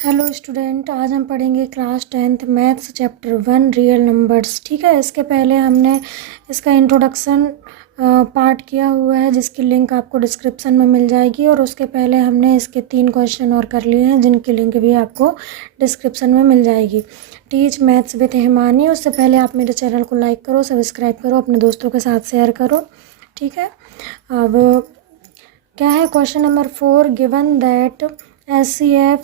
Hello student, आज हम पढ़ेंगे class 10th maths chapter 1 real numbers. ठीक है, इसके पहले हमने इसका इंट्रोडक्शन पार्ट किया हुआ है जिसकी लिंक आपको डिस्क्रिप्शन में मिल जाएगी, और उसके पहले हमने इसके 3 क्वेश्चन और कर लिए हैं जिनकी लिंक भी आपको डिस्क्रिप्शन में मिल जाएगी। Teach maths with Himani. उससे पहले आप मेरे चैनल को लाइक करो, सब्सक्राइब करो, अपने दोस्तों के साथ शेयर करो। ठीक है, अब क्या है question number 4। Given that SCF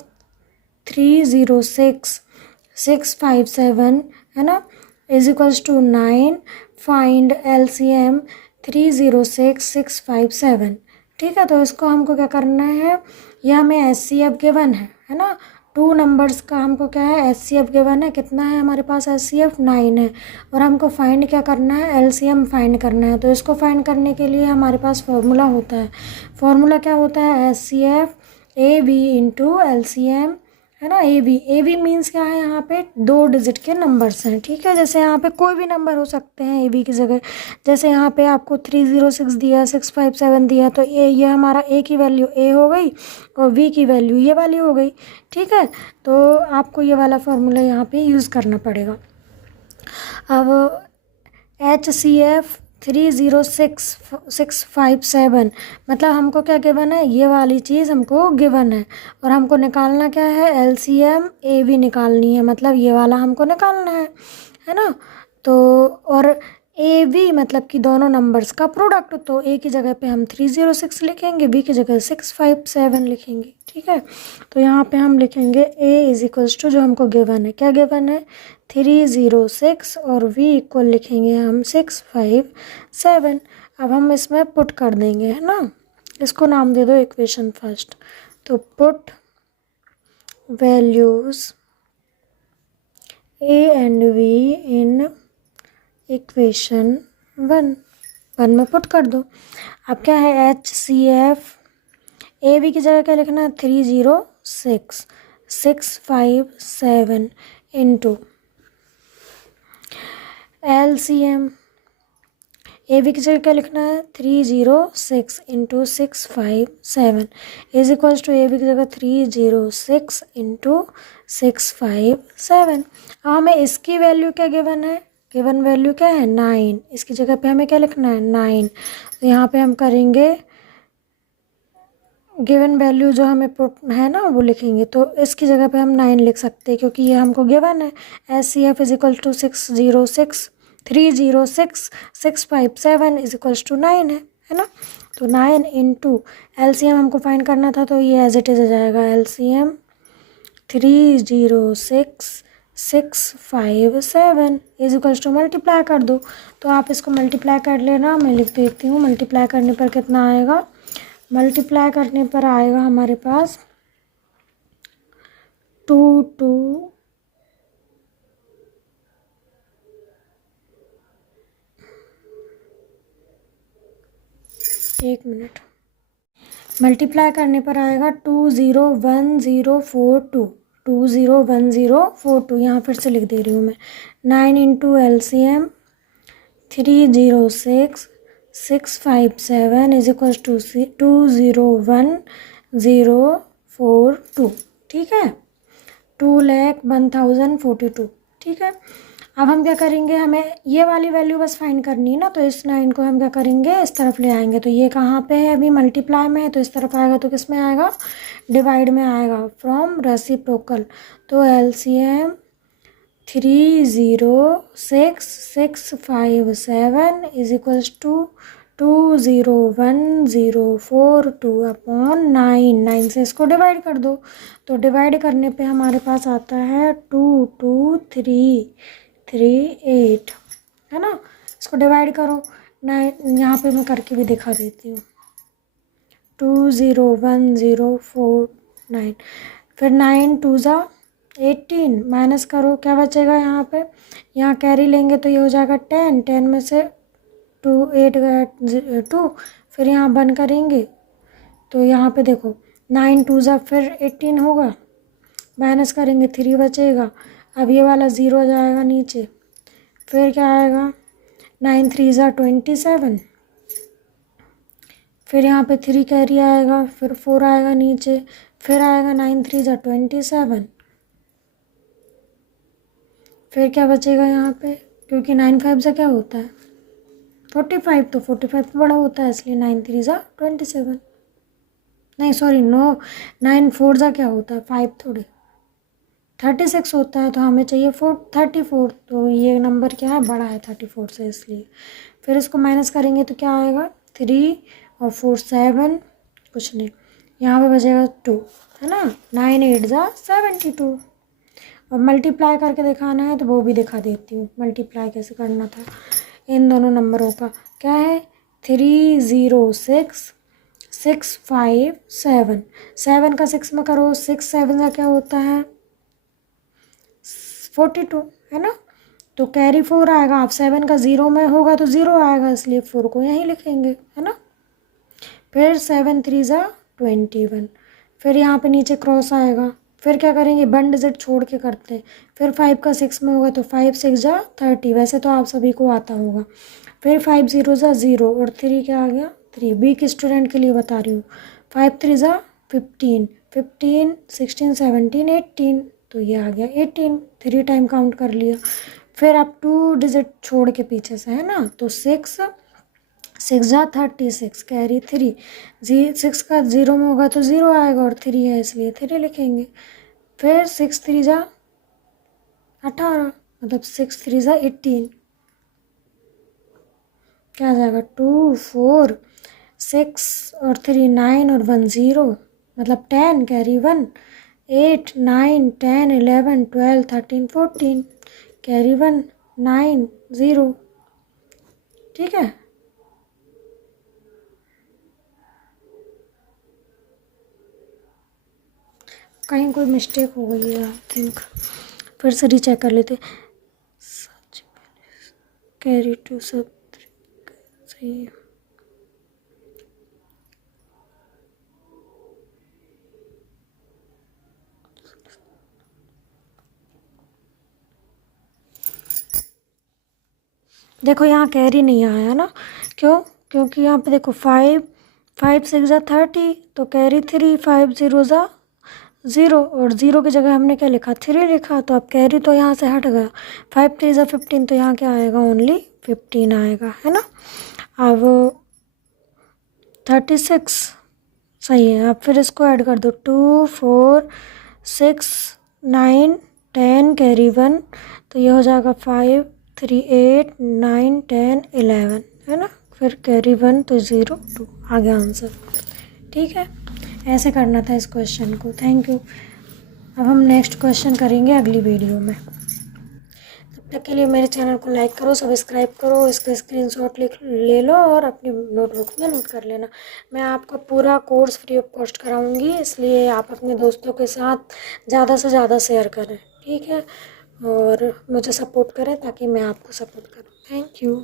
306657 है ना is equals to 9। Find LCM 306657। ठीक है, तो इसको हमको क्या करना है, यह हमें SCF गिवन है ना। 2 नंबर्स का हमको क्या है, SCF गिवन है। कितना है हमारे पास SCF 9 है, और हमको फाइंड क्या करना है, LCM फाइंड करना है। तो इसको फाइंड करने के लिए हमारे पास फॉर्मूला होता है। फॉर्मूला क्या होता है, SCF AB इंटू LCM है ना। ए बी मीन्स क्या है, यहाँ पे 2 डिजिट के नंबर्स हैं। ठीक है, जैसे यहाँ पे कोई भी नंबर हो सकते हैं ए बी की जगह। जैसे यहाँ पे आपको 306 दिया, 657 दिया, तो ये हमारा ए की वैल्यू ए हो गई और बी की वैल्यू ये वाली हो गई। ठीक है, तो आपको ये वाला फॉर्मूला यहाँ पे यूज़ करना पड़ेगा। अब HCF 306657 मतलब हमको क्या गिवन है, ये वाली चीज़ हमको गिवन है, और हमको निकालना क्या है, LCM AB निकालनी है, मतलब ये वाला हमको निकालना है ना। तो और AB मतलब कि दोनों नंबर्स का प्रोडक्ट, तो A की जगह पे हम 306 लिखेंगे, B की जगह 657 लिखेंगे। ठीक है, तो यहाँ पे हम लिखेंगे A इज इक्वल्स टू, जो हमको गिवन है, क्या गिवन है, 306, और V इक्वल लिखेंगे हम 657। अब हम इसमें पुट कर देंगे, है ना। इसको नाम दे दो इक्वेशन फर्स्ट। तो put values A and V in equation 1 में पुट कर दो। अब क्या है, HCF ए बी की जगह क्या लिखना है, 306657 इंटू LCM ए बी की जगह क्या लिखना है, 306 into 657 is equals to a b की जगह 306 इंटू 657। अब हमें इसकी वैल्यू क्या गिवन है, गिवन वैल्यू क्या है, 9। इसकी जगह पे हमें क्या लिखना है, 9। तो यहाँ पे हम करेंगे गिवन वैल्यू जो हमें पुट है ना वो लिखेंगे। तो इसकी जगह पे हम 9 लिख सकते हैं क्योंकि ये हमको गिवन है। SCF is equal to 306657 is equals to 9 है ना। तो 9 इंटू LCM हमको फाइंड करना था, तो ये एज इट इज आ जाएगा, LCM 306657 is equals to, multiply कर दो। तो आप इसको मल्टीप्लाई कर लेना, मैं लिख देती हूँ। मल्टीप्लाई करने पर कितना आएगा, मल्टीप्लाई करने पर आएगा हमारे पास 2 एक मिनट, मल्टीप्लाई करने पर आएगा 201042 201042। यहाँ फिर से लिख दे रही हूँ मैं, 9 into LCM 306657 is equal to 201042। ठीक है, 2,01,042। ठीक है, अब हम क्या करेंगे, हमें ये वाली वैल्यू बस फाइंड करनी है ना। तो इस 9 को हम क्या करेंगे, इस तरफ ले आएंगे। तो ये कहाँ पे है, अभी मल्टीप्लाई में है, तो इस तरफ आएगा, तो किस में आएगा, डिवाइड में आएगा, फ्रॉम रेसिप्रोकल। तो LCM 306,657 is equals to 201,042 upon 9 से इसको डिवाइड कर दो। तो डिवाइड करने पे हमारे पास आता है 22338 है ना। इसको डिवाइड करो 9, यहाँ पे मैं करके भी दिखा देती हूँ, 201,049। फिर 9 2 ज़ा 18, माइनस करो, क्या बचेगा यहाँ पे, यहाँ कैरी लेंगे तो ये हो जाएगा 10, 10 में से 2 8 गया 2, फिर यहाँ 1 करेंगे तो यहाँ पे देखो 9 2 ज़ा फिर 18 होगा, माइनस करेंगे 3 बचेगा। अब ये वाला 0 जाएगा नीचे, फिर क्या आएगा, 9 3 ज़ा 27, फिर यहाँ पे 3 कैरी आएगा, फिर 4 आएगा नीचे, फिर आएगा 9 3 जा 27, फिर क्या बचेगा यहाँ पे, क्योंकि 9 5 जा क्या होता है 45, तो 45 तो बड़ा होता है, इसलिए 9 3 जा 27, नहीं सॉरी 9 4 जा क्या होता है 5 थोड़ी 36 होता है, तो हमें चाहिए 34, तो ये नंबर क्या है बड़ा है 34 से, इसलिए फिर इसको माइनस करेंगे तो क्या आएगा 3 और 4 7, कुछ नहीं, यहाँ पे बचेगा 2, है ना। 9 8 जा 72, और मल्टीप्लाई करके दिखाना है तो वो भी दिखा देती हूँ, मल्टीप्लाई कैसे करना था इन दोनों नंबरों का। क्या है 3 0 6 6 5 7, 7 का 6 में करो, 6 7 का क्या होता है 42, है ना। तो कैरी 4 आएगा, आप 7 का 0 में होगा तो 0 आएगा, इसलिए 4 को यहीं लिखेंगे, है ना। फिर 7 3 जा 21, फिर यहाँ पे नीचे क्रॉस आएगा, फिर क्या करेंगे 1 डिजिट छोड़ के करते हैं, फिर 5 का 6 में होगा तो 5 6 जा 30, वैसे तो आप सभी को आता होगा। फिर 5 0 जा 0 और 3 क्या आ गया 3, बी के स्टूडेंट के लिए बता रही हूँ। 5 3 जा 15, 15 16 17 18, तो ये आ गया 18, 3 टाइम काउंट कर लिया। फिर आप 2 डिजिट छोड़ के पीछे से, है ना, तो 6 6 जा 36, कैरी 3, 6 का 0 में होगा तो 0 आएगा और 3 है इसलिए 3 लिखेंगे। फिर 6 3 जा 18, मतलब 6 3 जा 18, क्या आ जाएगा 2 4 6 और 3 9 और 1 0, मतलब 10, कैरी 1, 8 9 10 11 12 13 14, कैरी 1 9 0, ठीक है। कहीं कोई मिस्टेक हो गई है आई थिंक, फिर से रीचेक कर लेते। कैरी 2 सब सही है। देखो यहाँ कैरी नहीं आया ना, क्यों, क्योंकि यहाँ पे देखो 5 5 6 जा 30, तो कैरी 3, 5 0 जा 0, और 0 की जगह हमने क्या लिखा 3 लिखा, तो अब कैरी तो यहाँ से हट गया। 5 3 जा 15, तो यहाँ क्या आएगा ओनली 15 आएगा, है ना। अब 36 सही है, अब फिर इसको ऐड कर दो 2 4 6 9 10, कैरी 1, तो ये हो जाएगा 5 3 8 9 10 11, है ना। फिर कैरी 1 तो 0 2 आ गया आंसर, ठीक है। ऐसे करना था इस क्वेश्चन को। Thank you. अब हम नेक्स्ट क्वेश्चन करेंगे अगली वीडियो में। तब तक के लिए मेरे चैनल को लाइक करो, सब्सक्राइब करो, इसका स्क्रीनशॉट ले लो और अपनी नोटबुक में नोट कर लेना। मैं आपका पूरा कोर्स फ्री ऑफ कॉस्ट कराऊंगी, इसलिए आप अपने दोस्तों के साथ ज़्यादा से ज़्यादा शेयर करें, ठीक है, और मुझे सपोर्ट करें ताकि मैं आपको सपोर्ट करूँ। Thank you.